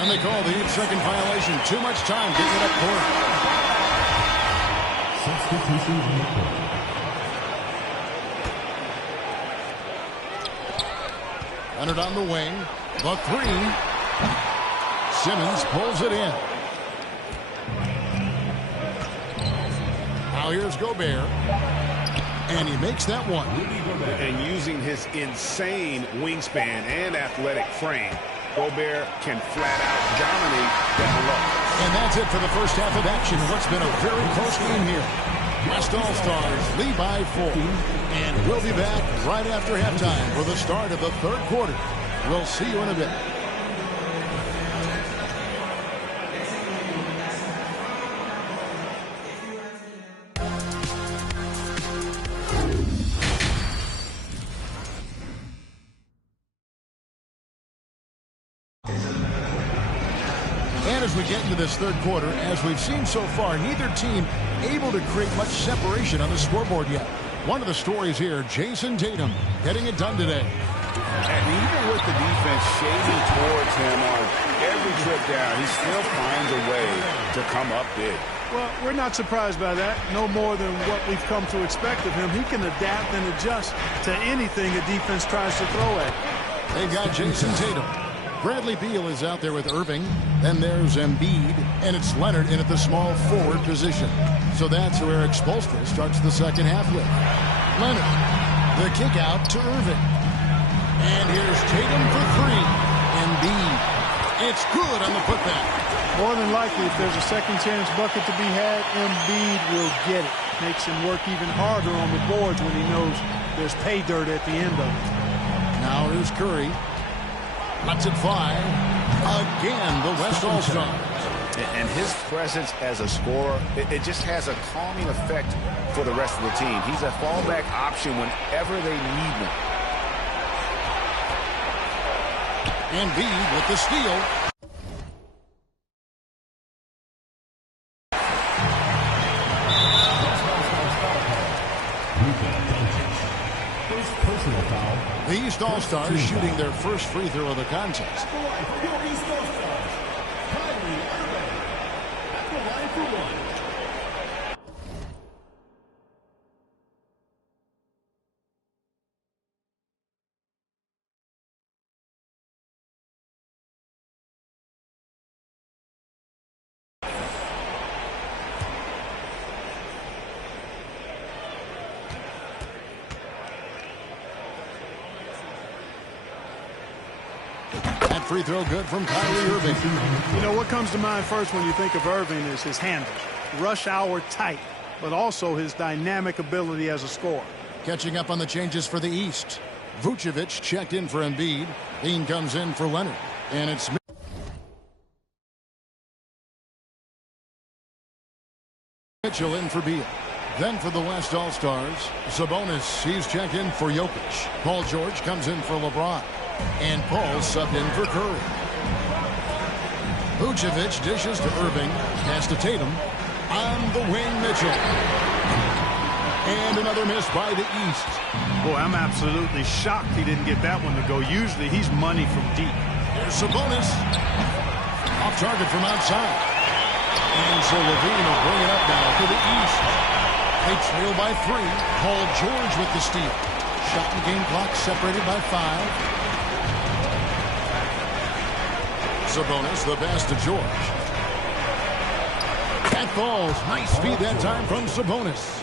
And they call the 8-second violation. Too much time getting it up court. Substitutions in the court. Leonard on the wing. The three. Simmons pulls it in. Now here's Gobert. And he makes that one. And using his insane wingspan and athletic frame, Gobert can flat out dominate down low. And that's it for the first half of action. What's been a very close game here. West All-Stars lead by 4. And we'll be back right after halftime for the start of the third quarter. We'll see you in a bit. And as we get into this third quarter, as we've seen so far, neither team able to create much separation on the scoreboard yet. One of the stories here, Jason Tatum getting it done today. And even with the defense shading towards him on every trip down, he still finds a way to come up big. Well, we're not surprised by that. No more than what we've come to expect of him. He can adapt and adjust to anything a defense tries to throw at him. They've got Jason Tatum. Bradley Beal is out there with Irving. Then there's Embiid. And it's Leonard in at the small forward position. So that's who Eric Spoelstra starts the second half with. Leonard. The kick out to Irving. And here's Tatum for three. Embiid. It's good on the putback. More than likely, if there's a second chance bucket to be had, Embiid will get it. Makes him work even harder on the boards when he knows there's pay dirt at the end of it. Now here's Curry. Lets it fly. Again, the West All-Stars. And his presence as a scorer, it just has a calming effect for the rest of the team. He's a fallback option whenever they need one. Embiid with the steal. The East All-Stars shooting their first free throw of the contest. Free throw good from Kyrie Irving. You know, what comes to mind first when you think of Irving is his handle. Rush hour tight, but also his dynamic ability as a scorer. Catching up on the changes for the East. Vucevic checked in for Embiid. Dean comes in for Leonard. And it's Mitchell in for Beal. Then for the West All-Stars, Sabonis, he's checked in for Jokic. Paul George comes in for LeBron. And Paul subbed in for Curry. Vucevic dishes to Irving. Pass to Tatum. On the wing, Mitchell. And another miss by the East. Boy, I'm absolutely shocked he didn't get that one to go. Usually he's money from deep. There's Sabonis. Off target from outside. And so Levine will bring it up now to the East. They trail by 3. Paul George with the steal. Shot and game clock separated by 5. Sabonis, the pass to George. That falls. Nice feed that time from Sabonis.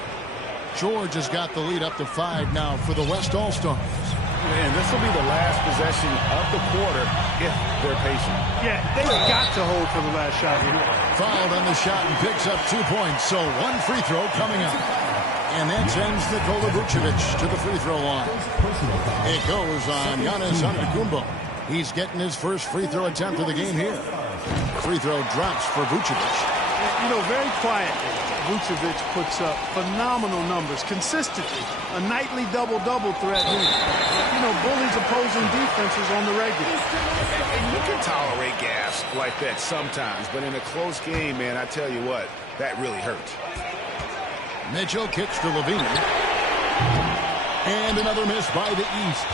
George has got the lead up to 5 now for the West All-Stars. And this will be the last possession of the quarter if they're patient. Yeah, they've got to hold for the last shot here. Fouled on the shot and picks up 2 points. So 1 free throw coming up. And that sends Nikola Vucevic to the free throw line. It goes on Giannis Antetokounmpo. He's getting his first free throw attempt of the game here. Free throw drops for Vucevic. You know, very quietly, Vucevic puts up phenomenal numbers consistently. A nightly double-double threat who, you know, bullies opposing defenses on the regular. And you can tolerate gas like that sometimes, but in a close game, man, I tell you what, that really hurts. Mitchell kicks to Levine. And another miss by the East.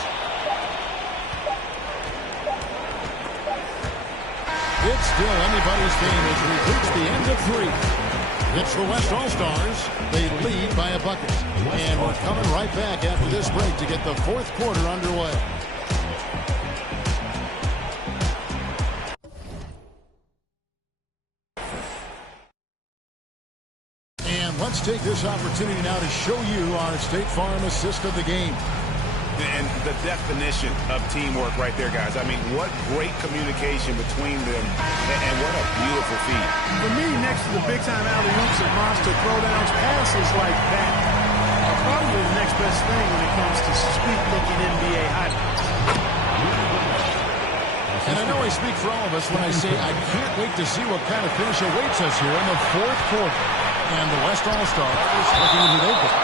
It's still anybody's game as we reach the end of 3. It's the West All-Stars. They lead by a bucket. And we're coming right back after this break to get the 4th quarter underway. And let's take this opportunity now to show you our State Farm assist of the game. And the definition of teamwork right there, guys. I mean, what great communication between them, and what a beautiful feat. For me, next to the big-time alley-oops and monster throwdowns, passes like that are probably the next best thing when it comes to sweet-looking NBA highlights. And I know I speak for all of us when I say I can't wait to see what kind of finish awaits us here in the 4th quarter. And the West All-Stars looking who they've got.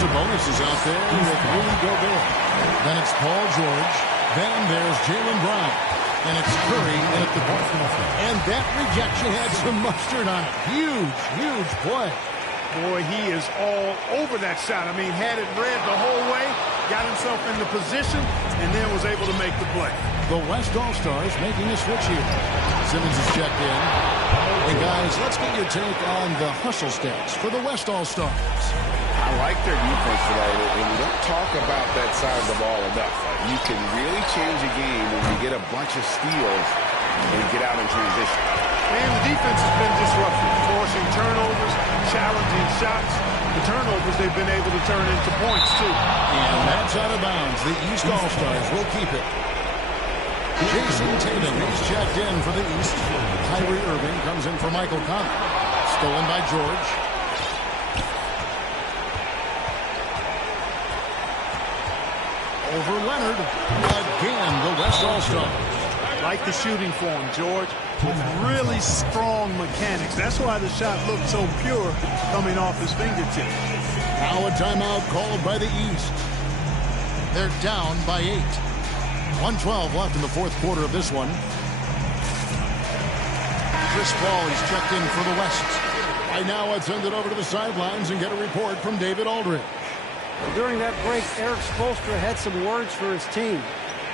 Sabonis is out there with Rudy Gobert. Then it's Paul George. Then there's Jaylen Brown. And it's Curry in at the point. And that rejection had some mustard on it. Huge, huge play. Boy, he is all over that shot. I mean, had it read the whole way, got himself in the position, and then was able to make the play. The West All-Stars making a switch here. Simmons is checked in. And guys, let's get your take on the hustle stats for the West All-Stars. I like their defense today, and we don't talk about that side of the ball enough. You can really change a game when you get a bunch of steals and get out in transition. And the defense has been disruptive, forcing turnovers, challenging shots. The turnovers they've been able to turn into points, too. And that's out of bounds. The East All-Stars will keep it. Jason Tatum is checked in for the East. Kyrie Irving comes in for Michael Conley. Stolen by George. Over Leonard. Again, the West All-Stars. Like the shooting form, George, with really strong mechanics. That's why the shot looked so pure coming off his fingertips. Now a timeout called by the East. They're down by 8. 1:12 left in the 4th quarter of this one. Chris Paul is checked in for the West. Right now, let's send it over to the sidelines and get a report from David Aldridge. During that break, Eric Spoelstra had some words for his team.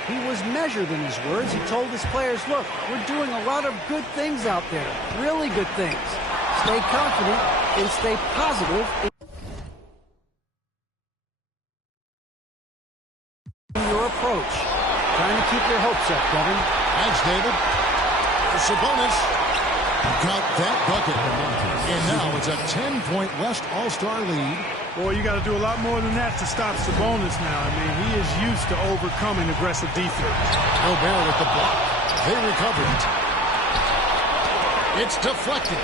He was measured in his words. He told his players, look, we're doing a lot of good things out there, really good things. Stay confident and stay positive in your approach. Trying to keep your hopes up, Kevin. Thanks, David. Sabonis got that bucket. And now it's a 10-point West All-Star lead. Boy, you got to do a lot more than that to stop Sabonis now. I mean, he is used to overcoming aggressive defense. Gobert with the block. They recover it. It's deflected.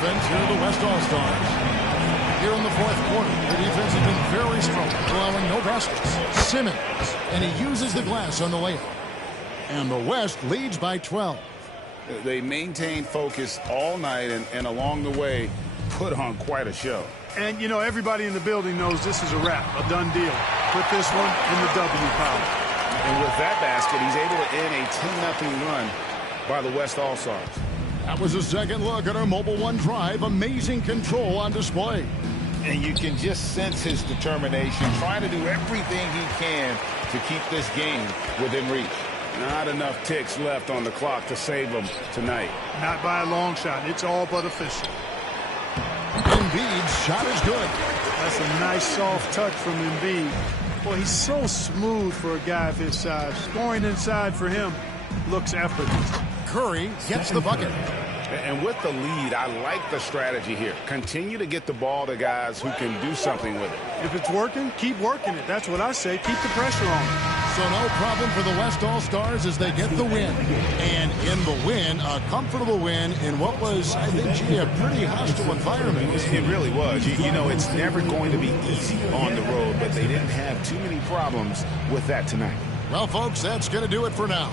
Here are the West All-Stars. Here in the 4th quarter, the defense has been very strong, allowing no baskets. Simmons, and he uses the glass on the layup. And the West leads by 12. They maintained focus all night and along the way put on quite a show. And, you know, everybody in the building knows this is a wrap, a done deal. Put this one in the W column. And with that basket, he's able to end a 10-0 run by the West All-Stars. That was a second look at our Mobile One drive. Amazing control on display. And you can just sense his determination, trying to do everything he can to keep this game within reach. Not enough ticks left on the clock to save him tonight. Not by a long shot. It's all but official. Embiid's shot is good. That's a nice soft touch from Embiid. Boy, he's so smooth for a guy of his size. Scoring inside for him looks effortless. Curry gets the bucket. And with the lead, I like the strategy here. Continue to get the ball to guys who can do something with it. If it's working, keep working it. That's what I say. Keep the pressure on. So no problem for the West All-Stars as they get the win. And in the win, a comfortable win in what was, I think, a pretty hostile environment. It really was. You know, it's never going to be easy on the road, but they didn't have too many problems with that tonight. Well, folks, that's going to do it for now.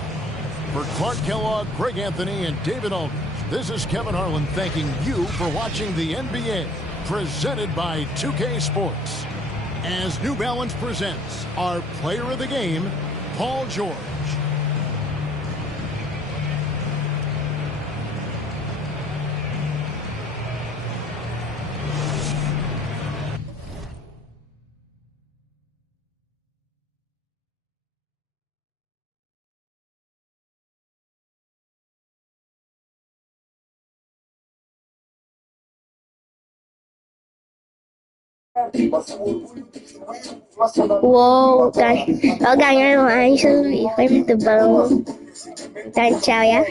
For Clark Kellogg, Greg Anthony, and David Aldridge, this is Kevin Harlan thanking you for watching the NBA, presented by 2K Sports. As New Balance presents our player of the game, Paul George. 我感觉我还是比分的棒，干超呀。